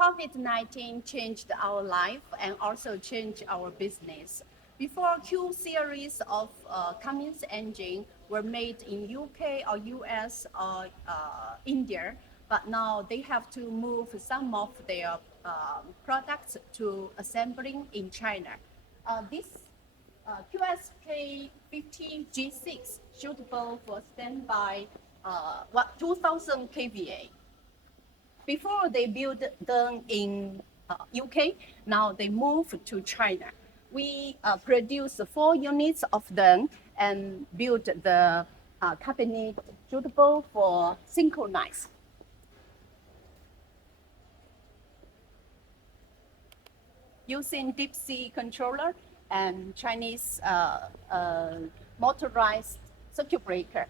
COVID-19 changed our life and also changed our business. Before, Q series of Cummins engine were made in UK or US or India, but now they have to move some of their products to assembling in China. This QSK50-G6 suitable for standby 2000 kVA. Before they built them in UK, now they move to China. We produce 4 units of them and build the cabinet suitable for synchronize. Using deep sea controller and Chinese motorized circuit breaker.